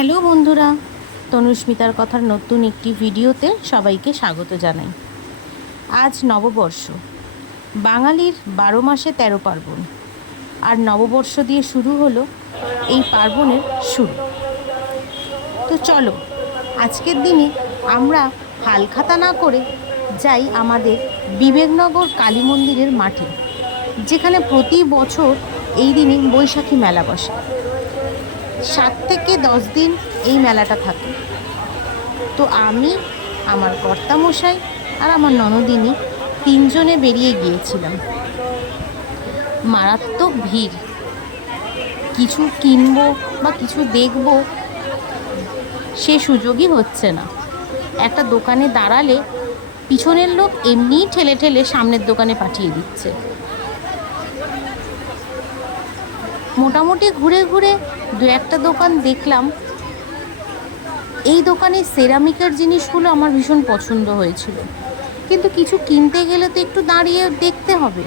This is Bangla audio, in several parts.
হ্যালো বন্ধুরা, তনুস্মিতার কথার নতুন একটি ভিডিওতে সবাইকে স্বাগত জানাই। আজ নববর্ষ, বাঙালির 12 মাসে 13 পার্বণ, আর নববর্ষ দিয়ে শুরু হলো এই পার্বণের শুরু। তো চলো আজকের দিনে আমরা হালখাতা না করে যাই আমাদের বিবেকনগর কালী মন্দিরের মাঠে, যেখানে প্রতি বছর এই দিনে বৈশাখী মেলা বসে। 7 থেকে 10 দিন এই মেলাটা থাকে। তো আমি, আমার কর্তামশাই আর আমার ননদিনী তিনজনে বেরিয়ে গিয়েছিলাম। মারাত্মক ভিড়, কিছু কিনবো বা কিছু দেখবো সে সুযোগই হচ্ছে না। একটা দোকানে দাঁড়ালে পিছনের লোক এমনিই ঠেলে ঠেলে সামনের দোকানে পাঠিয়ে দিচ্ছে। মোটামুটি ঘুরে ঘুরে দু একটা দোকান দেখলাম। এই দোকানে সেরামিকের জিনিসগুলো আমার ভীষণ পছন্দ হয়েছিল, কিন্তু কিছু কিনতে গেলে তো একটু দাঁড়িয়ে দেখতে হবে,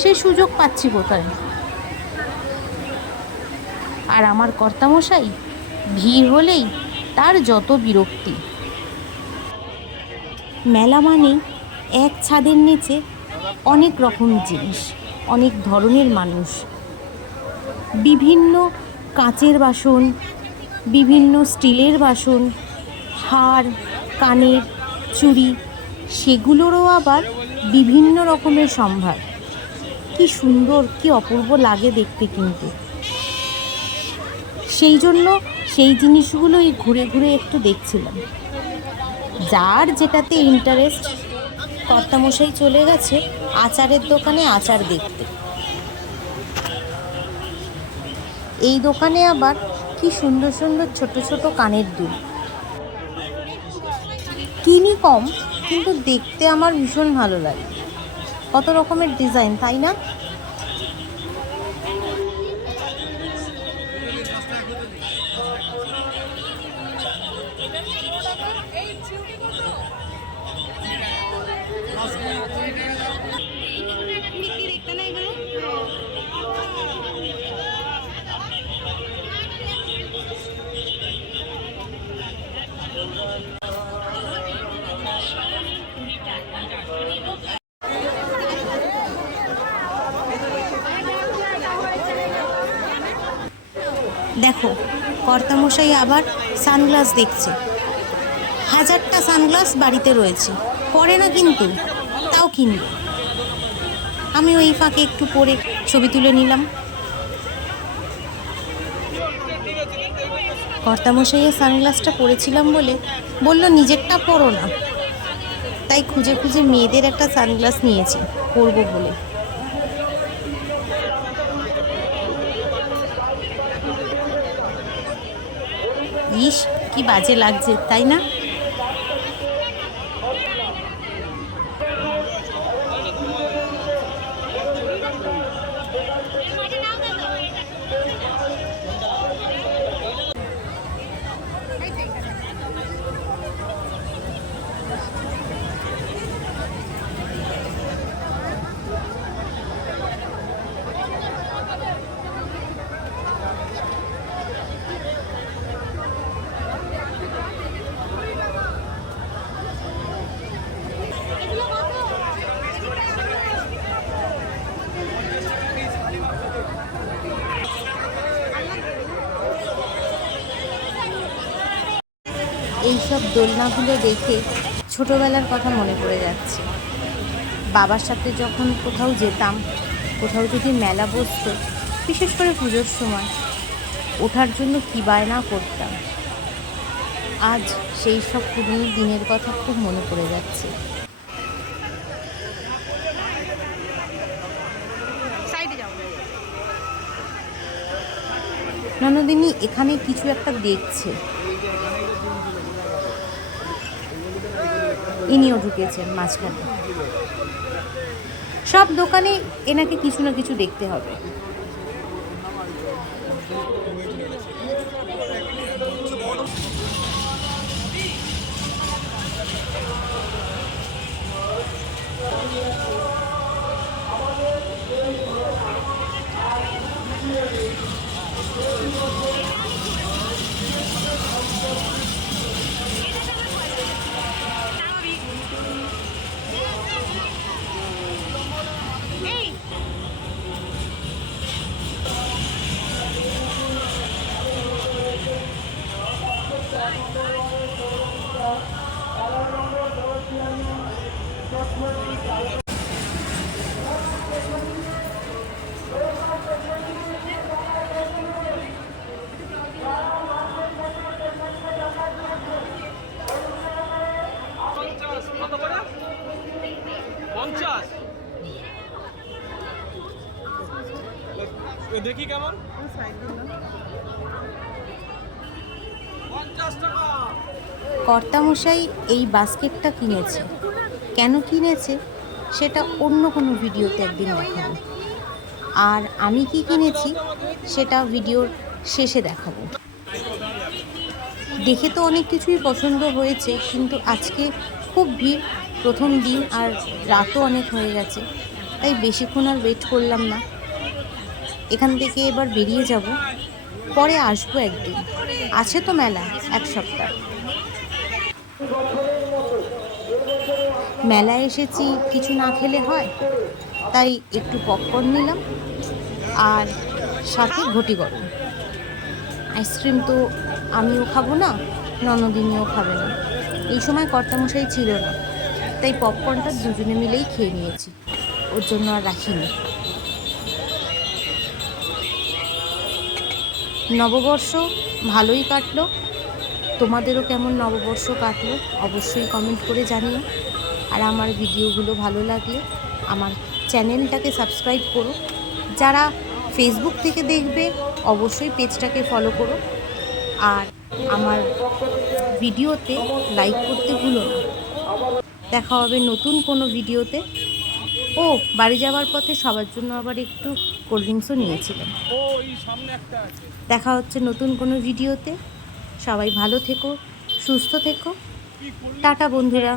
সেই সুযোগ পাচ্ছি কোথায়? আর আমার কর্তামশাই ভিড় হলেই তার যত বিরক্তি। মেলা মানে এক ছাদের নিচে অনেক রকম জিনিস, অনেক ধরনের মানুষ, বিভিন্ন কাচের বাসন, বিভিন্ন স্টিলের বাসন, হার, কানের, চুড়ি, সেগুলোরও আবার বিভিন্ন রকমের সম্ভার। কি সুন্দর, কি অপূর্ব লাগে দেখতে। কিন্তু সেই জন্য সেই জিনিসগুলোই ঘুরে ঘুরে একটু দেখছিলাম। যার যেটাতে ইন্টারেস্ট, কর্তামশাই চলে গেছে আচারের দোকানে আচার দেখতে। এই দোকানে আবার কি সুন্দর সুন্দর ছোট ছোট কানের দুল। কিনি কম, কিন্তু দেখতে আমার ভীষণ ভালো লাগে। কত রকমের ডিজাইন, তাই না? দেখো, কর্তামশাই আবার সানগ্লাস দেখছে। 1000টা সানগ্লাস বাড়িতে রয়েছে, পরে না কিন্তু, তাও কিনবে। আমি ওই ফাঁকে একটু পরে ছবি তুলে নিলাম। কর্তামশাইয়ের সানগ্লাসটা পরেছিলাম বলে বলল নিজেরটা পরো না, তাই খুঁজে খুঁজে মেয়েদের একটা সানগ্লাস নিয়েছি পরবো বলে। ইস, কি বাজে লাগছে, তাই না? এইসব দোলনাগুলো দেখে ছোটোবেলার কথা মনে পড়ে যাচ্ছে। বাবার সাথে যখন কোথাও যেতাম, কোথাও যদি মেলা বসতো, বিশেষ করে পুজোর সময়, ওঠার জন্য কী বায়না করতাম। আজ সেই সব পুরনো দিনের কথা খুব মনে পড়ে যাচ্ছে। ননদিনী এখানে কিছু একটা দেখছে। ইনিও ঢুকেছেন মাঝখানে। সব দোকানে এনাকে কিছু না কিছু দেখতে হবে। দেখি কেমন। 50 টাকা। কর্তামশাই এই বাস্কেটটা কিনেছে, কেন কিনেছে সেটা অন্য কোনো ভিডিওতে একদিন দেখাবো। আর আমি কি কিনেছি সেটা ভিডিওর শেষে দেখাবো। দেখে তো অনেক কিছুই পছন্দ হয়েছে, কিন্তু আজকে খুব ভিড়, প্রথম দিন আর রাতও অনেক হয়ে গেছে, তাই বেশিক্ষণ আর ওয়েট করলাম না। এখান থেকে এবার বেরিয়ে যাব, পরে আসবো একদিন। আছে তো মেলা 1 সপ্তাহ। মেলায় এসেছি, কিছু না খেলে হয়, তাই একটু পপকর্ন নিলাম আর সাথে ঘটি গরম। আইসক্রিম তো আমিও খাবো না, ননদিনীও খাবে না। এই সময় কর্তামশাই ছিল না, তাই পপকর্নটা দুজনে মিলেই খেয়ে নিয়েছি, ওর জন্য আর রাখিনি। নববর্ষ ভালোই কাটলো। তোমাদেরও কেমন নববর্ষ কাটলো অবশ্যই কমেন্ট করে জানিও। আর আমার ভিডিওগুলো ভালো লাগলে আমার চ্যানেলটাকে সাবস্ক্রাইব করো। যারা ফেসবুক থেকে দেখবে অবশ্যই পেজটাকে ফলো করো। আর আমার ভিডিওতে লাইক করতে ভুলো না। দেখা হবে নতুন কোনো ভিডিওতে। ও বাড়ি যাওয়ার পথে সবার জন্য আবার একটু কোল্ড ড্রিঙ্কসও নিয়েছিলাম। দেখা হচ্ছে নতুন কোনো ভিডিওতে। সবাই ভালো থেকো, সুস্থ থেকো। টাটা বন্ধুরা।